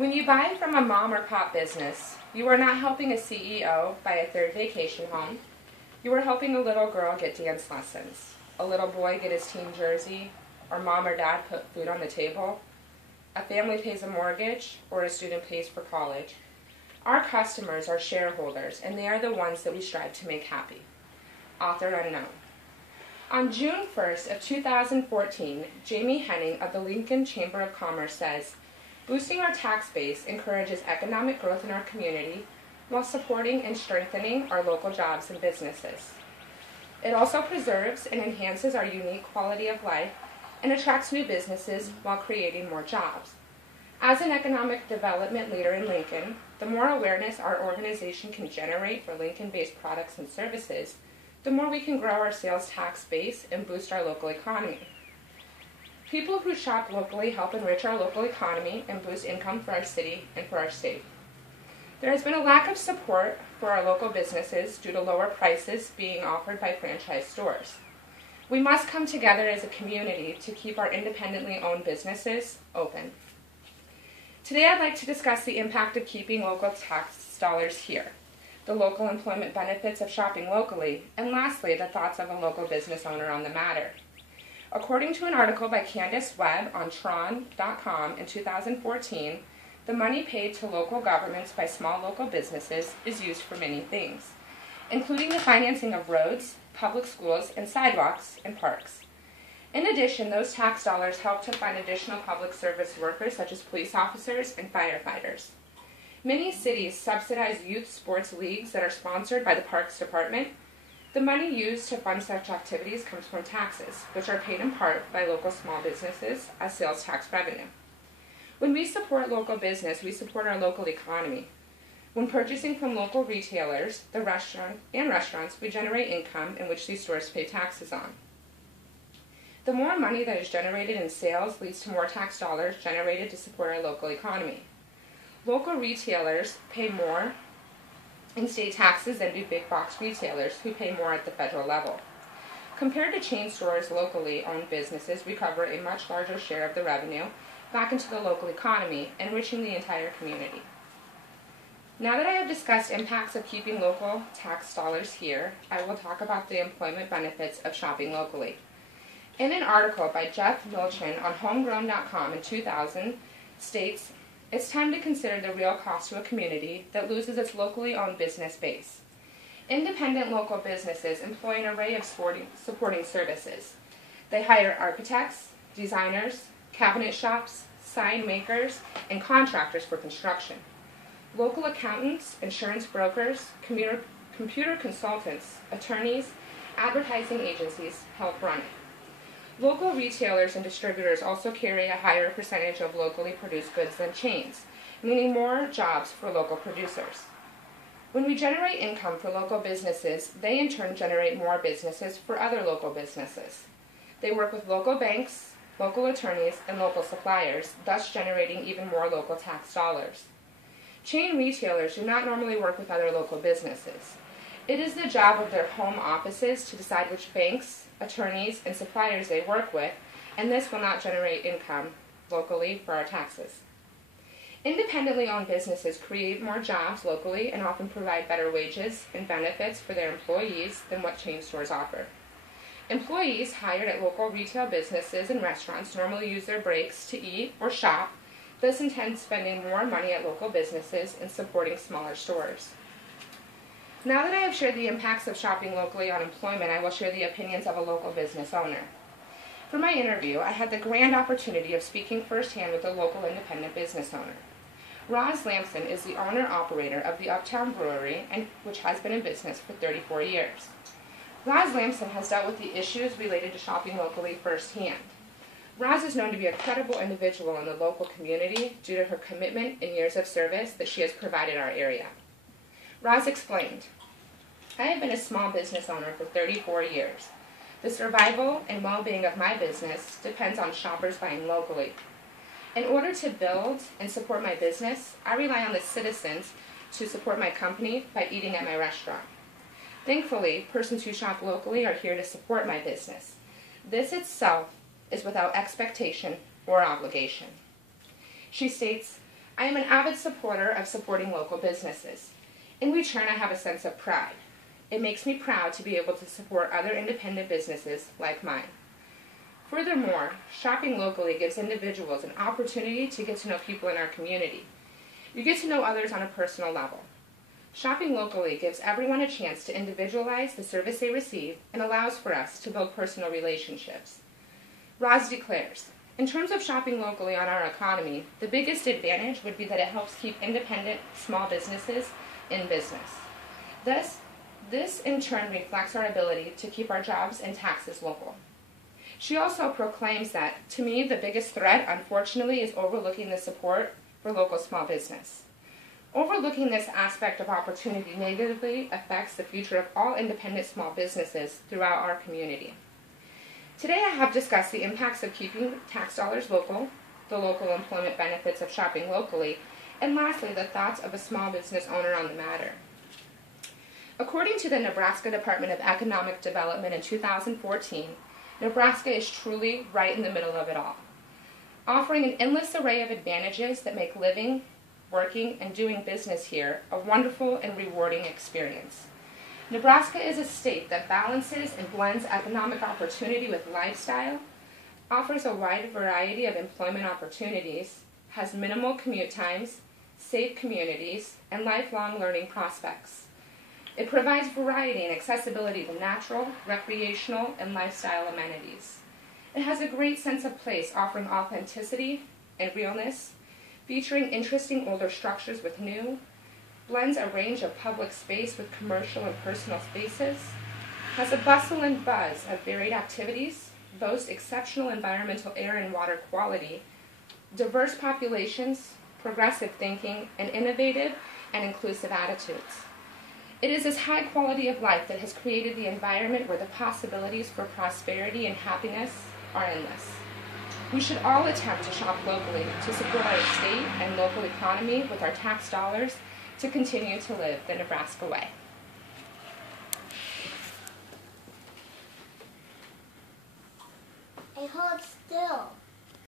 When you buy from a mom or pop business, you are not helping a CEO buy a third vacation home. You are helping a little girl get dance lessons, a little boy get his team jersey, or mom or dad put food on the table. A family pays a mortgage, or a student pays for college. Our customers are shareholders, and they are the ones that we strive to make happy. Author unknown. On June 1st of 2014, Jamie Henning of the Lincoln Chamber of Commerce says, "Boosting our tax base encourages economic growth in our community while supporting and strengthening our local jobs and businesses. It also preserves and enhances our unique quality of life and attracts new businesses while creating more jobs. As an economic development leader in Lincoln, the more awareness our organization can generate for Lincoln-based products and services, the more we can grow our sales tax base and boost our local economy. People who shop locally help enrich our local economy and boost income for our city and for our state. There has been a lack of support for our local businesses due to lower prices being offered by franchise stores. We must come together as a community to keep our independently owned businesses open." Today I'd like to discuss the impact of keeping local tax dollars here, the local employment benefits of shopping locally, and lastly, the thoughts of a local business owner on the matter. According to an article by Candace Webb on Tron.com in 2014, the money paid to local governments by small local businesses is used for many things, including the financing of roads, public schools, and sidewalks and parks. In addition, those tax dollars help to fund additional public service workers such as police officers and firefighters. Many cities subsidize youth sports leagues that are sponsored by the Parks Department. The money used to fund such activities comes from taxes, which are paid in part by local small businesses as sales tax revenue. When we support local business, we support our local economy. When purchasing from local retailers, restaurants, we generate income in which these stores pay taxes on. The more money that is generated in sales leads to more tax dollars generated to support our local economy. Local retailers pay more in state taxes than do big box retailers, who pay more at the federal level. Compared to chain stores, locally owned businesses recover a much larger share of the revenue back into the local economy, enriching the entire community. Now that I have discussed impacts of keeping local tax dollars here, I will talk about the employment benefits of shopping locally. In an article by Jeff Milchin on Homegrown.com in 2000 states, "It's time to consider the real cost to a community that loses its locally owned business base. Independent local businesses employ an array of supporting services. They hire architects, designers, cabinet shops, sign makers, and contractors for construction. Local accountants, insurance brokers, computer consultants, attorneys, advertising agencies help run it. Local retailers and distributors also carry a higher percentage of locally produced goods than chains, meaning more jobs for local producers. When we generate income for local businesses, they in turn generate more businesses for other local businesses. They work with local banks, local attorneys, and local suppliers, thus generating even more local tax dollars. Chain retailers do not normally work with other local businesses. It is the job of their home offices to decide which banks, attorneys, and suppliers they work with, and this will not generate income locally for our taxes. Independently owned businesses create more jobs locally and often provide better wages and benefits for their employees than what chain stores offer. Employees hired at local retail businesses and restaurants normally use their breaks to eat or shop, thus intend spending more money at local businesses and supporting smaller stores. Now that I have shared the impacts of shopping locally on employment, I will share the opinions of a local business owner. For my interview, I had the grand opportunity of speaking firsthand with a local independent business owner. Roz Lamson is the owner-operator of the Uptown Brewery, which has been in business for 34 years. Roz Lamson has dealt with the issues related to shopping locally firsthand. Roz is known to be a credible individual in the local community due to her commitment and years of service that she has provided our area. Roz explained, "I have been a small business owner for 34 years. The survival and well-being of my business depends on shoppers buying locally. In order to build and support my business, I rely on the citizens to support my company by eating at my restaurant. Thankfully, persons who shop locally are here to support my business. This itself is without expectation or obligation." She states, I am an avid supporter of supporting local businesses. In return, I have a sense of pride. It makes me proud to be able to support other independent businesses like mine. Furthermore, shopping locally gives individuals an opportunity to get to know people in our community. You get to know others on a personal level. Shopping locally gives everyone a chance to individualize the service they receive and allows for us to build personal relationships. Roz declares, in terms of shopping locally on our economy, the biggest advantage would be that it helps keep independent small businesses in business. This in turn reflects our ability to keep our jobs and taxes local. She also proclaims that, to me, the biggest threat, unfortunately, is overlooking the support for local small business. Overlooking this aspect of opportunity negatively affects the future of all independent small businesses throughout our community. Today I have discussed the impacts of keeping tax dollars local, the local employment benefits of shopping locally, and lastly, the thoughts of a small business owner on the matter. According to the Nebraska Department of Economic Development in 2014, Nebraska is truly right in the middle of it all, offering an endless array of advantages that make living, working, and doing business here a wonderful and rewarding experience. Nebraska is a state that balances and blends economic opportunity with lifestyle, offers a wide variety of employment opportunities, has minimal commute times, safe communities, and lifelong learning prospects. It provides variety and accessibility to natural, recreational, and lifestyle amenities. It has a great sense of place, offering authenticity and realness, featuring interesting older structures with new, blends a range of public space with commercial and personal spaces, has a bustle and buzz of varied activities, boasts exceptional environmental air and water quality, diverse populations, progressive thinking, and innovative and inclusive attitudes. It is this high quality of life that has created the environment where the possibilities for prosperity and happiness are endless. We should all attempt to shop locally to support our state and local economy with our tax dollars to continue to live the Nebraska way. I hold still.